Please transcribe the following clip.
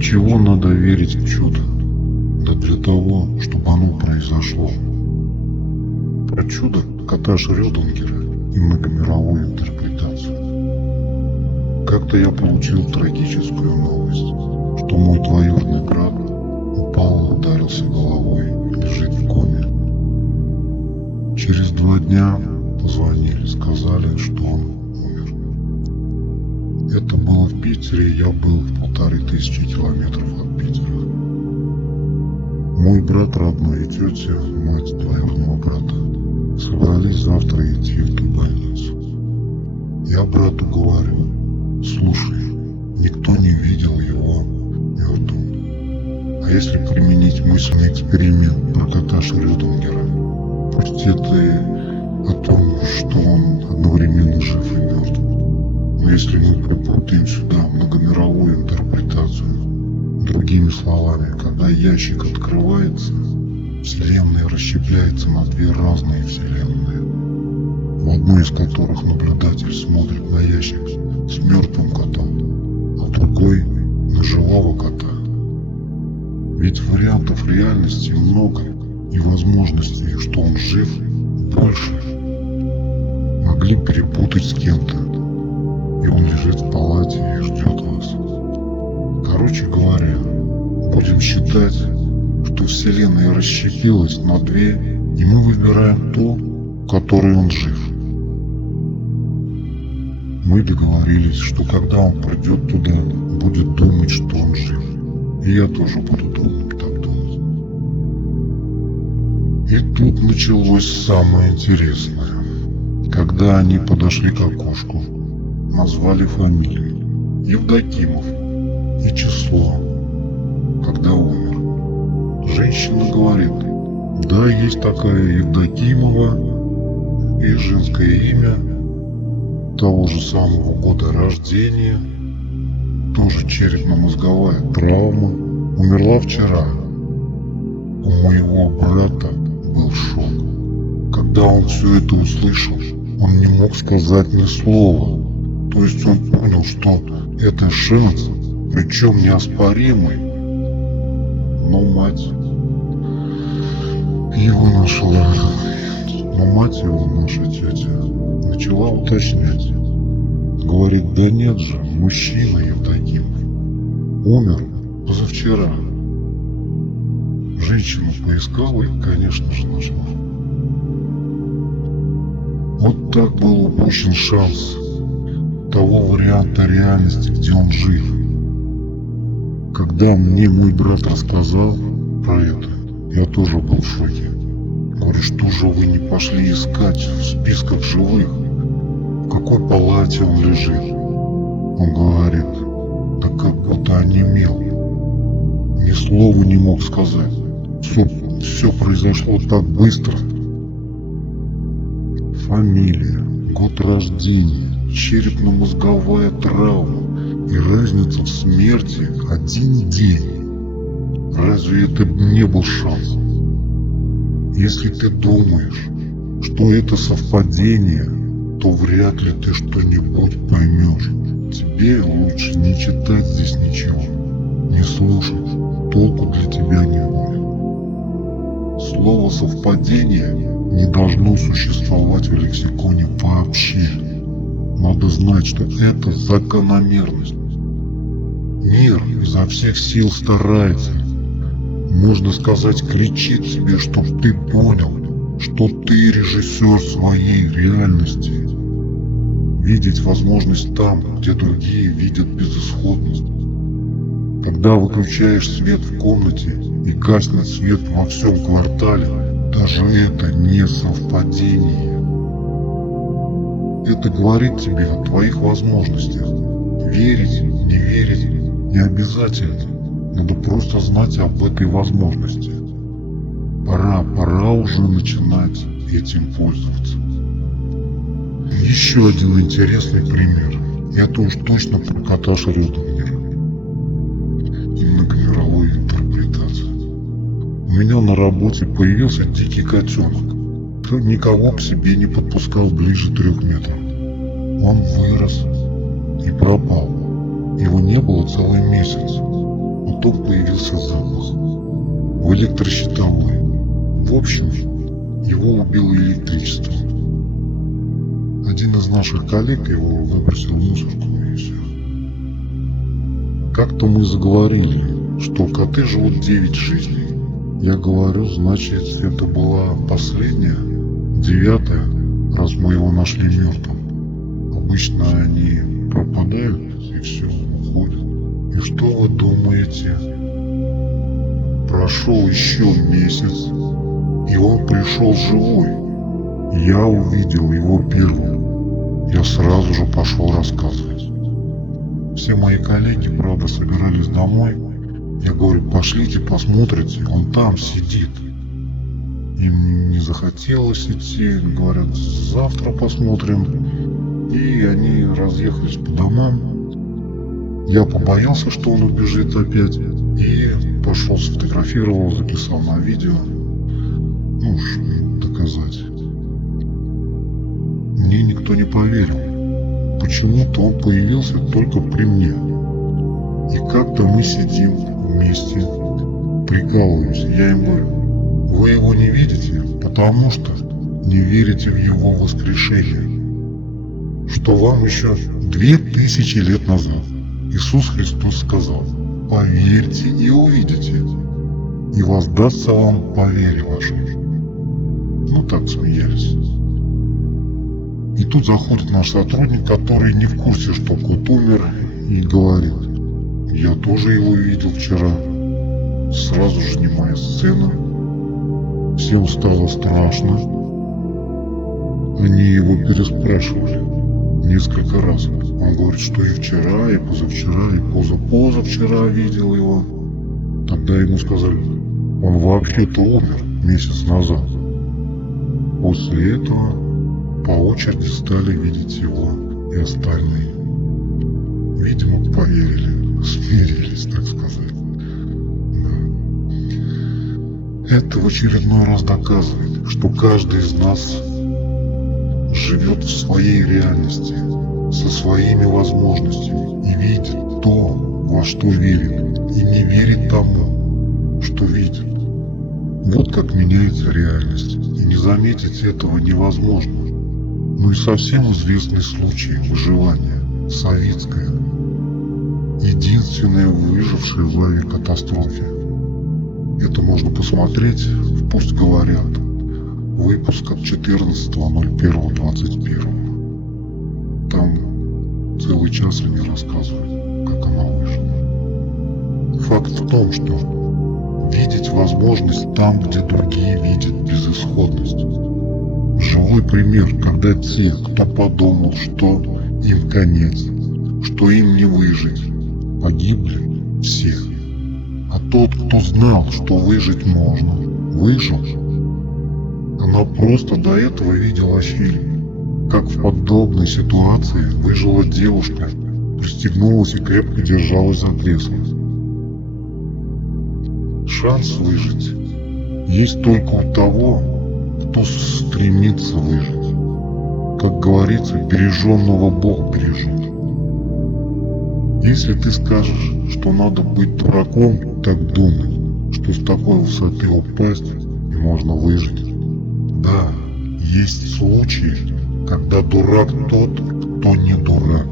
чего надо верить в чудо? Да для того, чтобы оно произошло. Про чудо кота Шрёдингера и многомировую интерпретацию. Как-то я получил трагическую новость, что мой двоюродный брат упал и ударился головой и лежит в коме. Через 2 дня позвонили, сказали, что он умер. Это было в Питере, я был в 1500 километров от Питера. Мой брат родной и тетя, мать двоюродного брата, собрались завтра идти в ту больницу. Я брату говорю: слушай, никто не видел его мертвым. А если применить мысленный эксперимент про кота Шрёдингера, пусть это и о том, что он одновременно жив и мертв. Но если мы припутаем сюда многомировую интерпретацию, другими словами, когда ящик открывается, Вселенная расщепляется на 2 разные вселенные, в одной из которых наблюдатель смотрит на ящик с мертвым котом, а в другой на живого кота. Ведь вариантов реальности много, и возможностей, что он жив, больше. Могли перепутать с кем-то, и он лежит в палате и ждет вас. Короче говоря, будем считать, что Вселенная расщепилась на 2, и мы выбираем ту, в которой он жив. Мы договорились, что когда он придет туда, будет думать, что он жив. И я тоже буду так думать. И тут началось самое интересное. Когда они подошли к окошку, назвали фамилию Евдокимов и число, когда умер. Женщина говорит: да, есть такая Евдокимова, и женское имя, того же самого года рождения, тоже черепно-мозговая травма, умерла вчера. У моего брата был шок. Когда он все это услышал, он не мог сказать ни слова. То есть он понял, что это шанс, причем неоспоримый. Но мать его нашла. Но мать его, наша тетя, начала уточнять. Говорит: да нет же, мужчина Евдокимов. Умер позавчера. Женщину поискала и, конечно же, нашла. Вот так был упущен шанс того варианта реальности, где он жив. Когда мне мой брат рассказал про это, я тоже был в шоке. Говорю: что же вы не пошли искать в списках живых? В какой палате он лежит? Он говорит: да как будто онемел. Ни слова не мог сказать. Все произошло так быстро. Фамилия, год рождения, черепно-мозговая травма и разница в смерти 1 день. Разве это не был шанс? Если ты думаешь, что это совпадение, то вряд ли ты что-нибудь поймешь. Тебе лучше не читать здесь ничего, не слушать, толку для тебя не будет. Слово «совпадение» не должно существовать в лексиконе вообще. Надо знать, что это закономерность. Мир изо всех сил старается, можно сказать, кричит тебе, чтоб ты понял, что ты режиссер своей реальности. Видеть возможность там, где другие видят безысходность. Когда выключаешь свет в комнате и гаснет свет во всем квартале, даже это не совпадение. Это говорит тебе о твоих возможностях. Верить, не верить не обязательно. Надо просто знать об этой возможности. Пора уже начинать этим пользоваться. Еще один интересный пример. Это уж точно про кота Шрёдингера и многомировую интерпретацию. У меня на работе появился дикий котенок. Никого к себе не подпускал ближе 3 метров. Он вырос и пропал. Его не было целый месяц. Потом появился запах. В электрощитовой. В общем, его убило электричество. Один из наших коллег его выбросил в мусорку, и все. Как-то мы заговорили, что коты живут 9 жизней. Я говорю, значит, это была последняя, 9-я, раз мы его нашли мертвым. Обычно они пропадают и все, уходят. И что вы думаете? Прошел еще месяц, и он пришел живой. Я увидел его первым. Я сразу же пошел рассказывать. Все мои коллеги, правда, собирались домой. Я говорю, пошлите, посмотрите, он там сидит. Им не захотелось идти, говорят, завтра посмотрим. И они разъехались по домам. Я побоялся, что он убежит опять. И пошел, сфотографировал, записал на видео. Ну уж доказать. Мне никто не поверил. Почему-то он появился только при мне. И как-то мы сидим вместе, прикалываемся. Я им говорю, вы его не видите, потому что не верите в его воскрешение. Что вам еще 2000 лет назад Иисус Христос сказал, поверьте и увидите, и воздастся вам по вере вашей. Ну так смеялись. И тут заходит наш сотрудник, который не в курсе, что кот умер, и говорит, я тоже его видел вчера. Сразу же немая сцена. Всем стало страшно. Они его переспрашивали несколько раз. Он говорит, что и вчера, и позавчера, и позапозавчера видел его. Тогда ему сказали, он вообще-то умер месяц назад. После этого по очереди стали видеть его и остальные. Видимо, поверили, смирились, так сказать. Да. Это в очередной раз доказывает, что каждый из нас живет в своей реальности, со своими возможностями и видит то, во что верит, и не верит тому, что видит. Вот как меняется реальность, и не заметить этого невозможно. Ну и совсем известный случай выживания, советское. Единственное выжившее в авиакатастрофе. Это можно посмотреть в «Пусть говорят». Выпуск от 14.01.21. Там целый час они рассказывают, как она выжила. Факт в том, что видеть возможность там, где другие видят безысходность. Живой пример, когда те, кто подумал, что им конец, что им не выжить, погибли все. А тот, кто знал, что выжить можно, выжил. Она просто до этого видела фильм, как в подобной ситуации выжила девушка, пристегнулась и крепко держалась за кресло. Шанс выжить есть только у того, кто стремится выжить. Как говорится, береженного Бог бережет. Если ты скажешь, что надо быть дураком, так думай, что с такой высоты упасть и можно выжить. Да, есть случаи, когда дурак тот, кто не дурак.